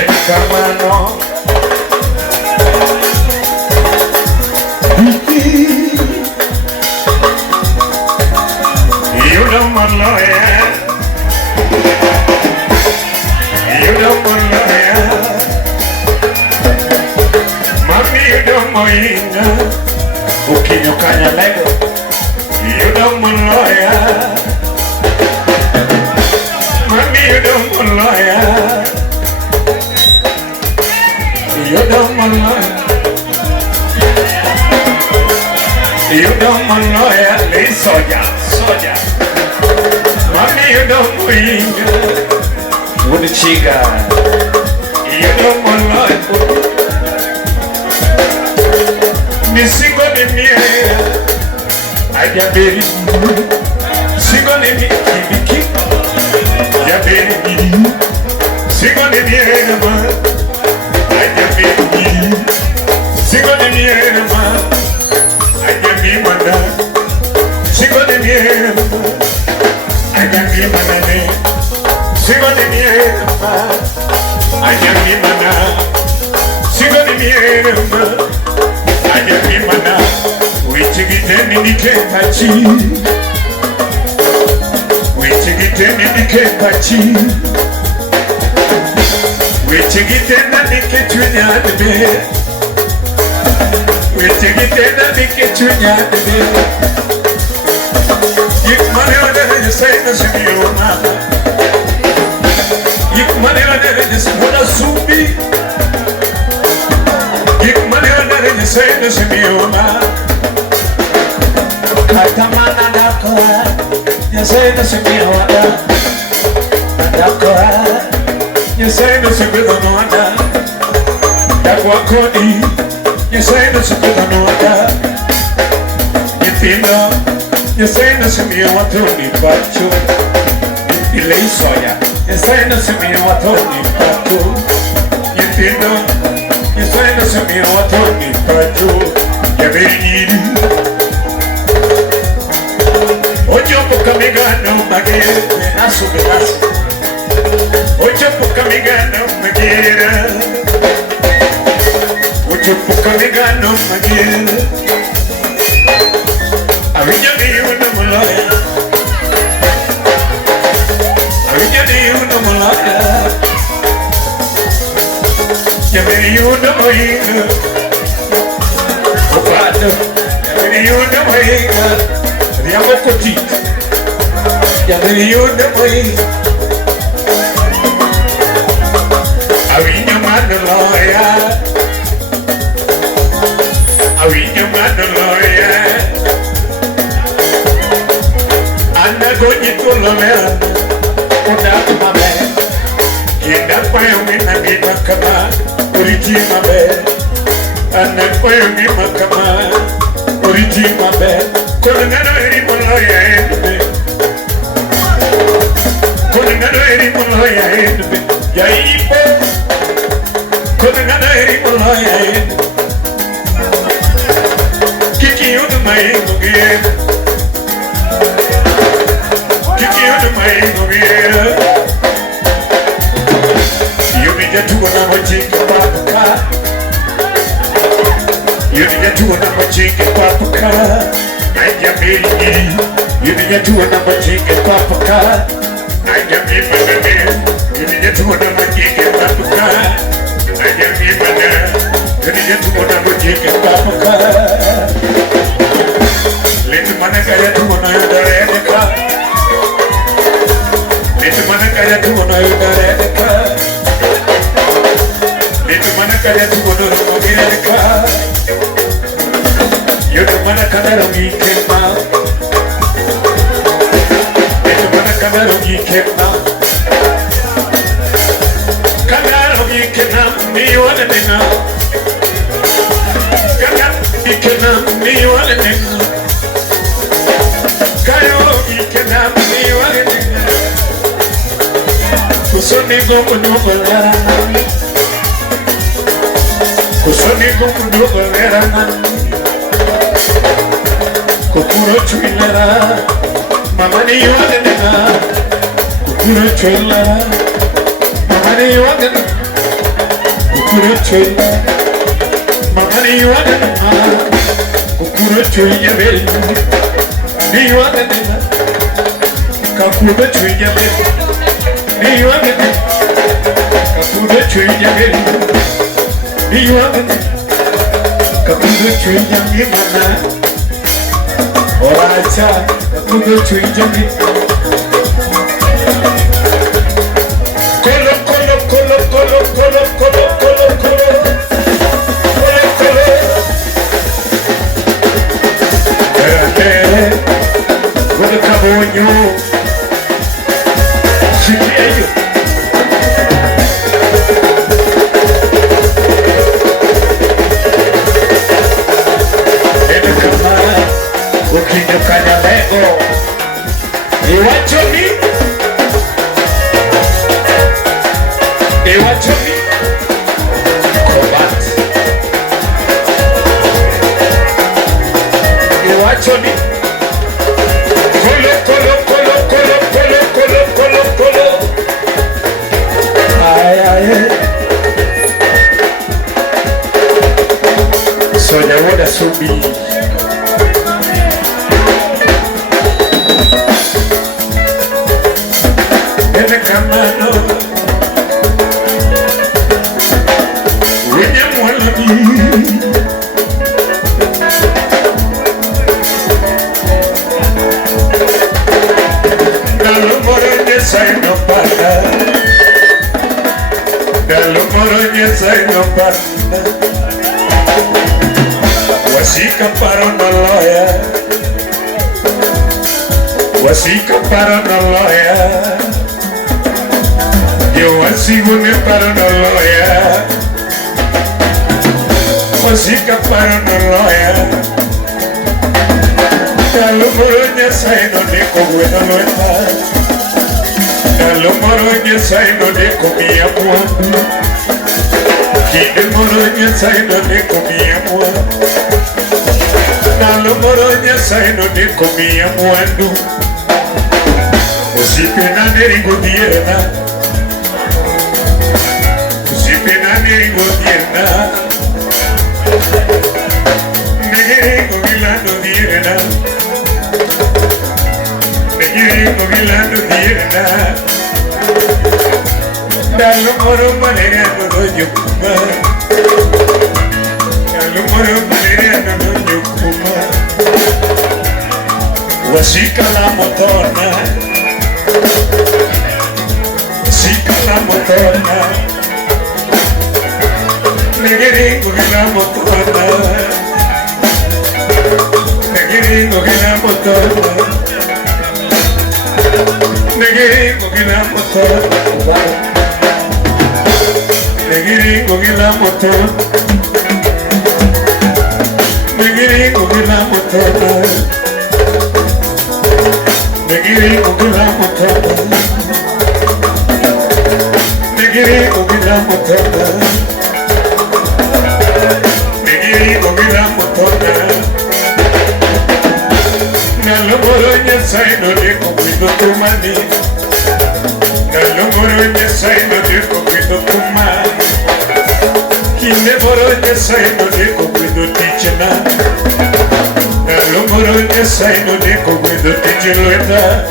Kamano you don't want lawyer. You don't want lawyer. Mommy, you don't mind. Ukinyukanya lego. You don't want lawyer. Mommy, you don't want lawyer. You don't want lawyer. You don't want lawyer. Lay soja. Mommy, you don't mind. What the chica? You don't want lawyer. Missing on the mirror. I got baby. Sing on the mirror. Ya baby. Sing on the mirror. I got baby. Sing on the mirror. I got me mother. Sing on the mirror. I got me mother. Sing on the mirror. I got me mother. Sing on the mirror. I got me mother. We take it and indicate pachi. We take it and indicate pachi. We take it and indicate to the bed. We take it and indicate to the bed. You money on the say the Simeona. You money on the Simona Subi. You money on the say the Simeona. Katamana dakora, you say the Simeona. Dakora, you say the Simeona. Dakwakodi, you say the Simeona. You feel you say the Simeona to me, but you lay soya. You say the Simeona to me, but you feel you say the Simeona to me, but you very Ochopo kamigano magere nasu benasu. Ochopo kamigano magere. Ochopo kamigano magere. Avinya ni una mulaya. Avinya ni una mulaya. Yameni una moinga. Opada. Yameni una moinga. Riamo così, ya me dio de hoy. Aviño mandaloya, aviño mandaloya. Anda coñito lo vea, una mame. Quien da cuello mi nanita cama, origi mame. Anda cuello mi macama, origi mame. Konangano eri moloya endbe. Konangano eri moloya endbe. Ya ipo. Konangano eri moloya endbe. Kiki yudu mai mugiye. Kiki yudu mai mugiye. Yumi jatu wana machike papuka. Yumi jatu wana machike papuka. Aja mili, yuni jatuwa na majike papuka. Aja mi manane, yuni jatuwa na majike papuka. Aja mi manane, yuni jatuwa na majike papuka. Letu manaka jatuwa na yudaredeka. Letu manaka jatuwa na yudaredeka. Letu manaka jatuwa na yudaredeka. Yudu mana kadaro gikema. Yudu mana kadaro gikema. Kadaro gikema mi wale nena. Kadaro gikema mi wale nena. Kadaro gikema mi wale nena. Kusoni gomu nuko vera nami. Kusoni gomu nuko vera nami. Kukuro chwilera, mama ni yuadena. Kukuro chwilera, mama ni yuadena. kukurutu mama ni wanana kukurutu yabeli ni wanana kakurutu yabeli ni wanana kakurutu yabeli ni wanana kakurutu yabeli mama oracha kakurutu yabeli Cabonho, chiqueiro. Ele cama, o que deu canalego. Eu achomi, combate. Eu achomi. Sonia woda subi ene kamano wenye mwalodi Dalumoro nyesai no para Dalumoro nyesai no para Wasika para una loya Wasika para una loya Yo wasigo ne para una loya Wasika para una loya Dalumoro nyesai no neko buena loya Dalumoro nyesai no neko miya mwandu Dalumoro nyesai no neko miya mwandu Dalumoro nyesai no neko miya mwandu Usipena nerigo dierna Usipena nerigo dierna Negerigo gilando dierna Negerigo gilando dierna Dalumoro maneriano no yukuma Dalumoro maneriano no yukuma Wasika la motorna Wasika la motorna Negeringo la motorna Negeringo la motorna Negeringo la motorna Negeringo la motorna Negeringo la motorna Negeringo la motorna Negeringo la motorna Negeringo la motorna Dalumoro nyesai no neko kuido tumani Dalumoro nyesai no neko kuido tumani Kinemoro nyesai no neko kuido tichena Dalumoro nyesai no neko kuido tichiloeta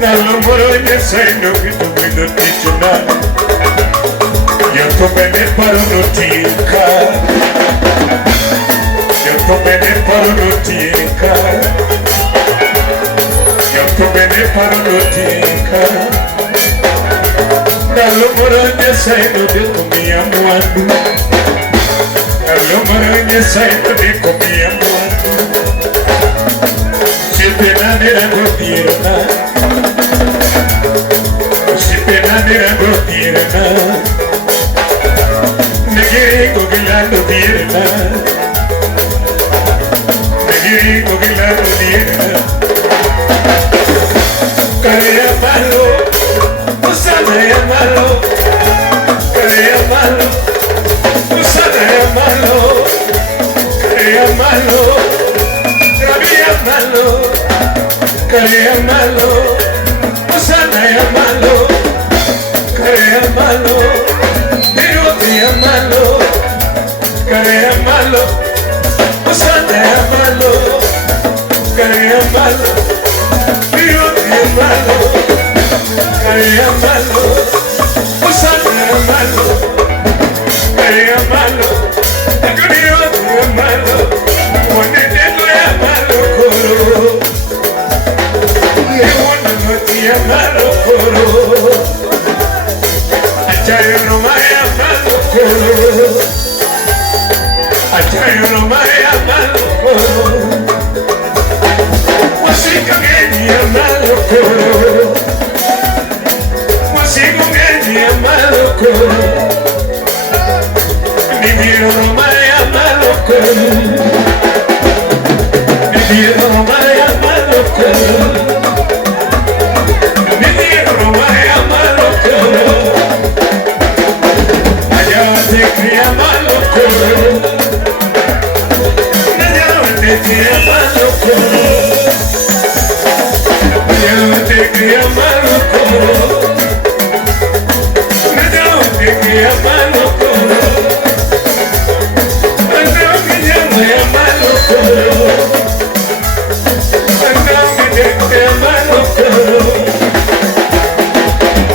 Dalumoro nyesai no neko kuido tichena Yato mene paro no tika Yato mene paro no tika Yato mene paro no tika Dalumoro nyesai no neko miya mwandu Dalumoro nyesai no neko miya mwandu Sipena nera godierna Sipena nera godierna Negeringo gilando dierna Negeringo gilando dierna Karea malo Usana ya malo Karea malo Usana ya malo Karea malo Rabia malo Karea malo Usana ya malo Karea malo Pero te ama Kare malo, usane malo, kare malo, beauty malo, kare malo, usane malo, kare malo, beauty malo, one day ya malo koro, ye one ngoti ya malo koro, achayo no maya malo koro. Achayo maya maloko, wasika geni maloko, wasika geni maloko, nibiro maya maloko, nibiro maya maloko, nibiro maya maloko, ayate kriya maloko. Te amo como, yo te amo como, yo te amo como, yo amo como, te amo como,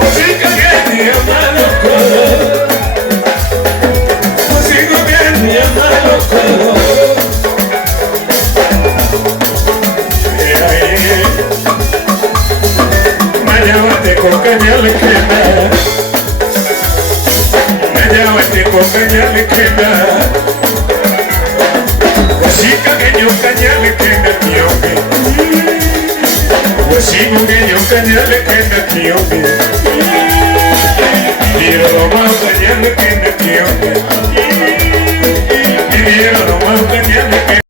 música que te amo como, música que te amo como. Cocañale quema, media vuelta cocañale quema, cosita que yo cañale quema tío me, cosita que yo cañale quema tío me, tiro lo más cañale quema tío me.